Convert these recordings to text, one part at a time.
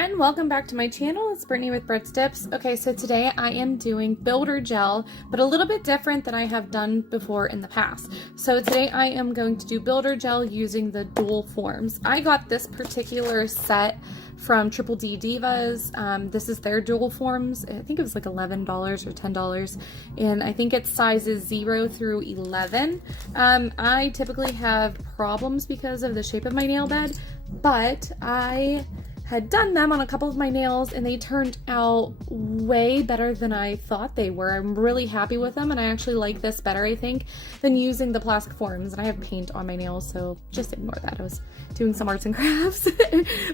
friend, welcome back to my channel. It's Brittany with Britt's Tips. Okay, so today I am doing builder gel, but a little bit different than I have done before in the past. So today I am going to do builder gel using the dual forms. I got this particular set from Triple D Divas. This is their dual forms. I think it was like $11 or $10, and I think it's sizes 0 through 11. I typically have problems because of the shape of my nail bed, but I had done them on a couple of my nails and they turned out way better than I thought they were. I'm really happy with them, and I actually like this better, I think, than using the plastic forms. And I have paint on my nails, so just ignore that. I was doing some arts and crafts.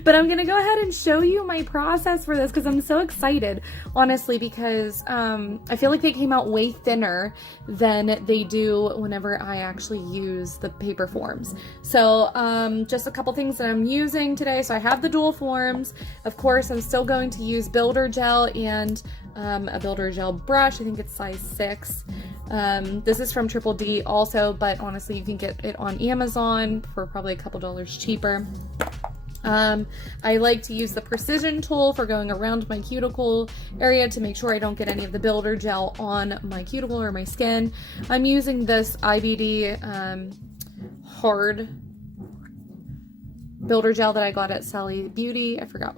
But I'm gonna go ahead and show you my process for this because I'm so excited, honestly, because I feel like they came out way thinner than they do whenever I actually use the paper forms. So just a couple things that I'm using today. So I have the dual forms. Of course, I'm still going to use builder gel and a builder gel brush. I think it's size 6. This is from Triple D also, but honestly, you can get it on Amazon for probably a couple dollars cheaper. I like to use the precision tool for going around my cuticle area to make sure I don't get any of the builder gel on my cuticle or my skin. I'm using this IBD hard builder gel that I got at Sally Beauty. I forgot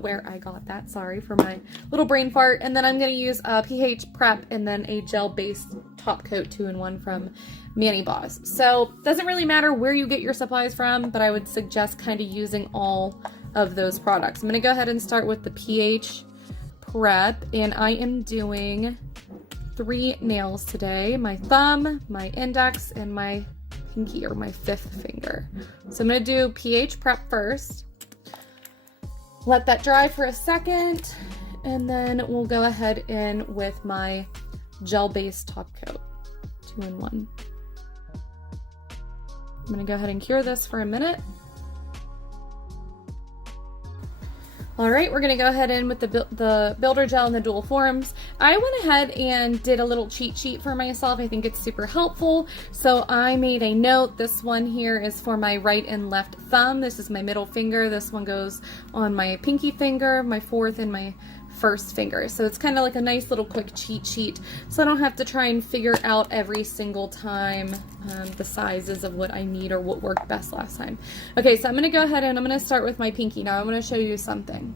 where I got that. Sorry for my little brain fart. And then I'm going to use a pH prep and then a gel-based top coat 2-in-1 from Mani Boss. So doesn't really matter where you get your supplies from, but I would suggest kind of using all of those products. I'm going to go ahead and start with the pH prep, and I am doing 3 nails today: my thumb, my index, and my pinky, or my 5th finger. So I'm going to do pH prep first. Let that dry for a second, and then we'll go ahead in with my gel-based top coat 2-in-1. I'm going to go ahead and cure this for a minute. Alright, we're going to go ahead in with the builder gel and the dual forms. I went ahead and did a little cheat sheet for myself. I think it's super helpful. So I made a note. This one here is for my right and left thumb. This is my middle finger. This one goes on my pinky finger, my 4th, and my 1st finger. So it's kind of like a nice little quick cheat sheet, so I don't have to try and figure out every single time the sizes of what I need or what worked best last time. Okay, so I'm going to go ahead and I'm going to start with my pinky. Now I'm going to show you something.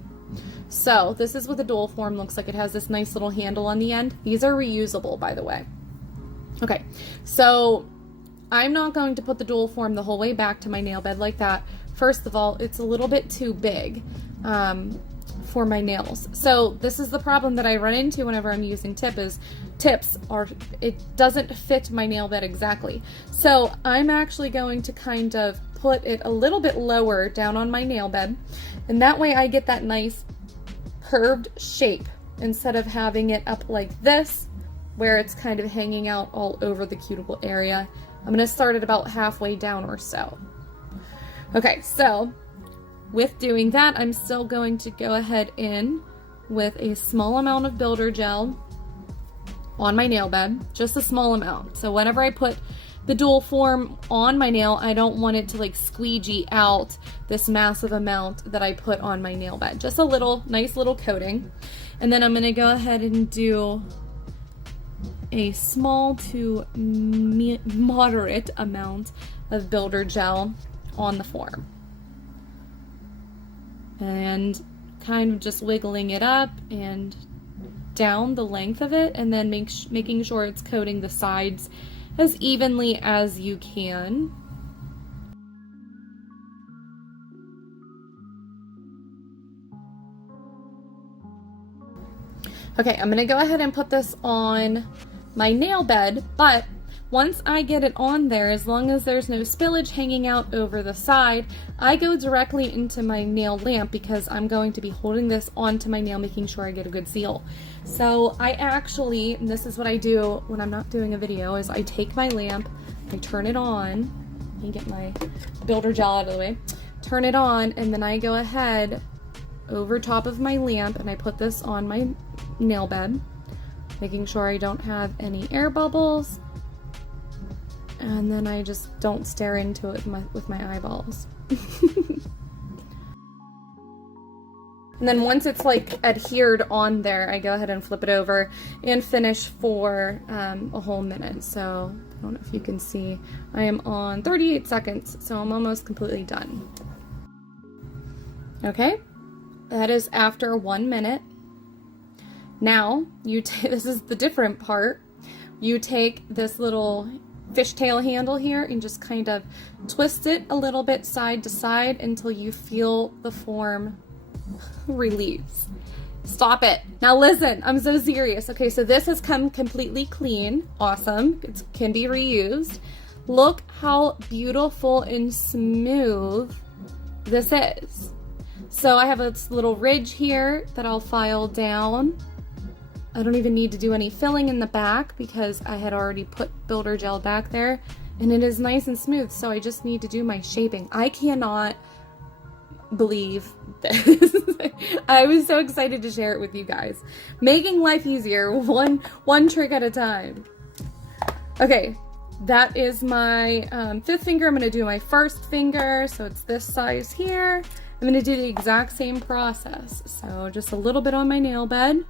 So this is what the dual form looks like. It has this nice little handle on the end. These are reusable, by the way. Okay, so I'm not going to put the dual form the whole way back to my nail bed like that. First of all, it's a little bit too big for my nails. So this is the problem that I run into whenever I'm using tips, it doesn't fit my nail bed exactly. So I'm actually going to kind of put it a little bit lower down on my nail bed, and that way I get that nice curved shape instead of having it up like this where it's kind of hanging out all over the cuticle area. I'm going to start it about halfway down or so. Okay, so with doing that, I'm still going to go ahead in with a small amount of builder gel on my nail bed, just a small amount. So whenever I put the dual form on my nail, I don't want it to like squeegee out this massive amount that I put on my nail bed. Just a little, nice little coating. And then I'm going to go ahead and do a small to moderate amount of builder gel on the form, and kind of just wiggling it up and down the length of it, and then making sure it's coating the sides as evenly as you can. Okay, I'm going to go ahead and put this on my nail bed, but once I get it on there, as long as there's no spillage hanging out over the side, I go directly into my nail lamp because I'm going to be holding this onto my nail, making sure I get a good seal. So I actually, and this is what I do when I'm not doing a video, is I take my lamp, I turn it on, let me get my builder gel out of the way, turn it on, and then I go ahead over top of my lamp and I put this on my nail bed, making sure I don't have any air bubbles. And then I just don't stare into it with my eyeballs. And then once it's like adhered on there, I go ahead and flip it over and finish for a whole minute. So I don't know if you can see, I am on 38 seconds, so I'm almost completely done. Okay, that is after 1 minute. Now, this is the different part. You take this little fishtail handle here and just kind of twist it a little bit side to side until you feel the form release. Stop it. Now listen, I'm so serious. Okay, so this has come completely clean. Awesome. It can be reused. Look how beautiful and smooth this is. So I have a little ridge here that I'll file down. I don't even need to do any filling in the back because I had already put builder gel back there, and it is nice and smooth, so I just need to do my shaping. I cannot believe this. I was so excited to share it with you guys. Making life easier, one trick at a time. Okay, that is my 5th finger. I'm gonna do my 1st finger, so it's this size here. I'm gonna do the exact same process. So just a little bit on my nail bed.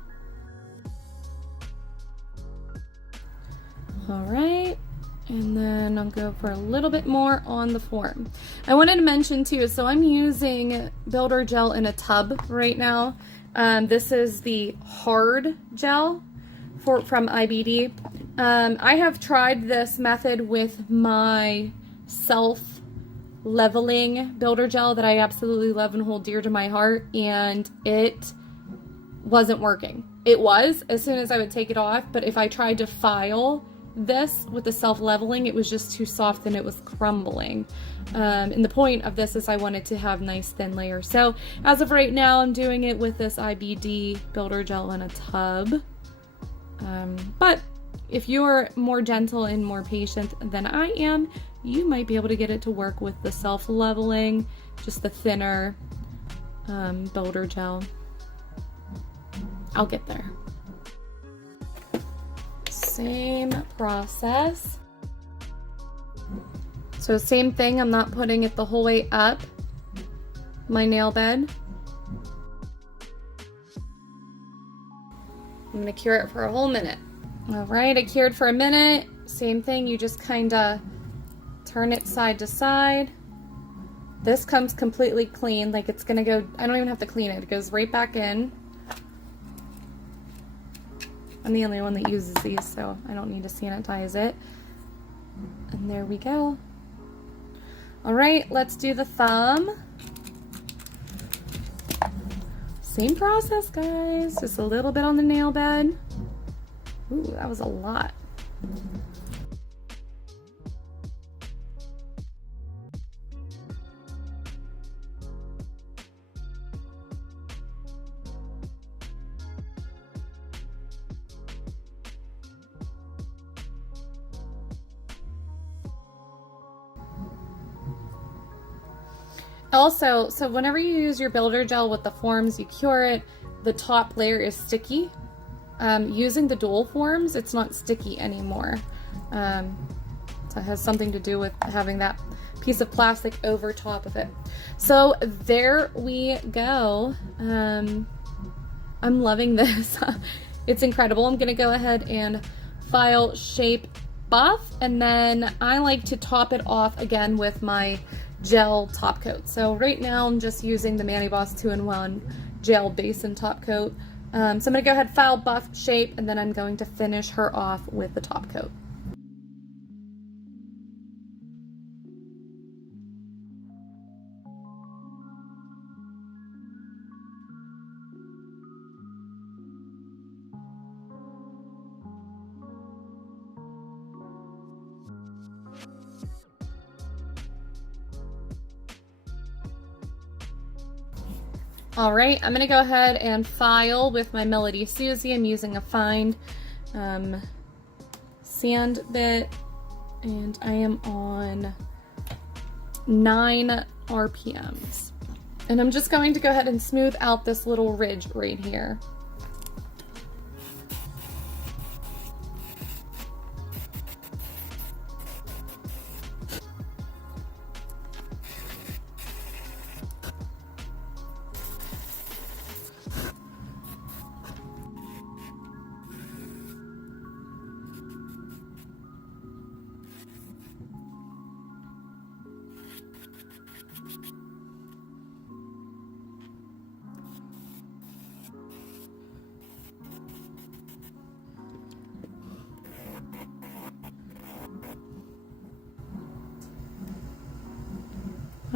All right, and then I'll go for a little bit more on the form. I wanted to mention too, so I'm using builder gel in a tub right now. This is the hard gel from IBD. I have tried this method with my self-leveling builder gel that I absolutely love and hold dear to my heart, and it wasn't working. It was as soon as I would take it off, but if I tried to file this with the self-leveling, it was just too soft and it was crumbling. And the point of this is I wanted to have nice thin layers. So as of right now, I'm doing it with this IBD builder gel in a tub. But if you're more gentle and more patient than I am, you might be able to get it to work with the self-leveling, just the thinner builder gel. I'll get there. Same process. So same thing, I'm not putting it the whole way up my nail bed. I'm gonna cure it for a whole minute. All right, I cured for a minute. Same thing, you just kind of turn it side to side. This comes completely clean, like it's gonna go, I don't even have to clean it. It goes right back in. I'm the only one that uses these, so I don't need to sanitize it. And there we go. All right, let's do the thumb. Same process, guys. Just a little bit on the nail bed. Ooh, that was a lot. Also, so whenever you use your builder gel with the forms, you cure it, the top layer is sticky. Using the dual forms, it's not sticky anymore. So it has something to do with having that piece of plastic over top of it. So there we go. I'm loving this. It's incredible. I'm gonna go ahead and file shape buff, and then I like to top it off again with my gel top coat. So right now I'm just using the Mani Boss 2-in-1 gel base and top coat. So I'm gonna go ahead, file, buff, shape, and then I'm going to finish her off with the top coat. All right, I'm gonna go ahead and file with my Melody Susie. I'm using a fine sand bit, and I am on 9 RPMs. And I'm just going to go ahead and smooth out this little ridge right here.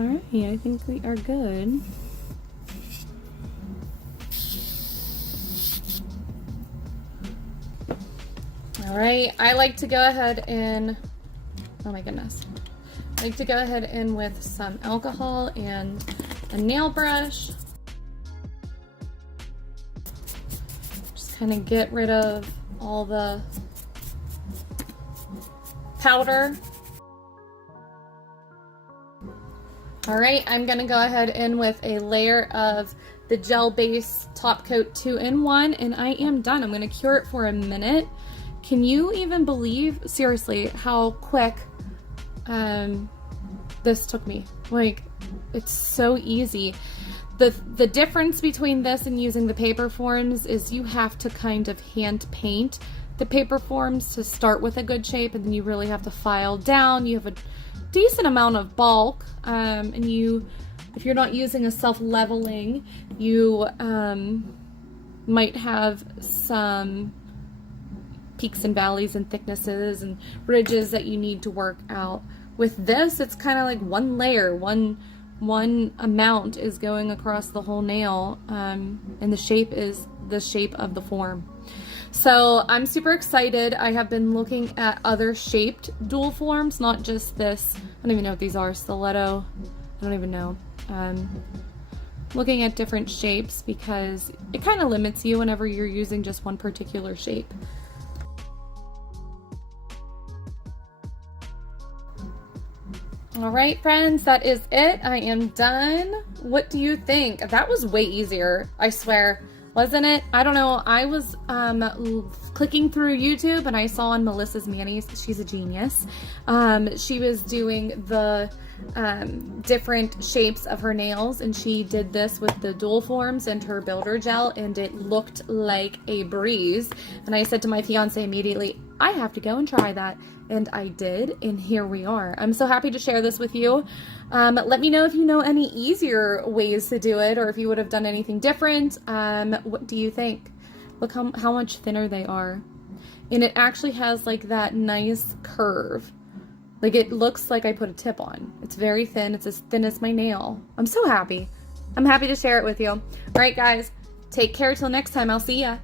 All right, I think we are good. All right, I like to go ahead and, oh my goodness. I like to go ahead in with some alcohol and a nail brush. Just kind of get rid of all the powder. All right, I'm gonna go ahead in with a layer of the gel base top coat 2-in-1, and I am done. I'm gonna cure it for a minute. Can you even believe, seriously, how quick this took me? Like, it's so easy. The difference between this and using the paper forms is you have to kind of hand paint the paper forms to start with a good shape, and then you really have to file down. You have a decent amount of bulk, and if you're not using a self-leveling, you might have some peaks and valleys and thicknesses and ridges that you need to work out. With this, it's kind of like one layer, one amount is going across the whole nail, and the shape is the shape of the form. So I'm super excited. I have been looking at other shaped dual forms, not just this. I don't even know what these are, stiletto. I don't even know. Looking at different shapes because it kind of limits you whenever you're using just one particular shape. All right, friends, that is it. I am done. What do you think? That was way easier, I swear. Wasn't it? I don't know. I was clicking through YouTube and I saw on Melissa's Manis, she's a genius. She was doing the different shapes of her nails, and she did this with the dual forms and her builder gel, and it looked like a breeze. And I said to my fiance immediately, I have to go and try that. And I did, and here we are. I'm so happy to share this with you. Let me know if you know any easier ways to do it, or if you would have done anything different. What do you think? Look how much thinner they are. And it actually has like that nice curve. Like, it looks like I put a tip on. It's very thin. It's as thin as my nail. I'm so happy. I'm happy to share it with you. All right, guys, take care till next time. I'll see ya.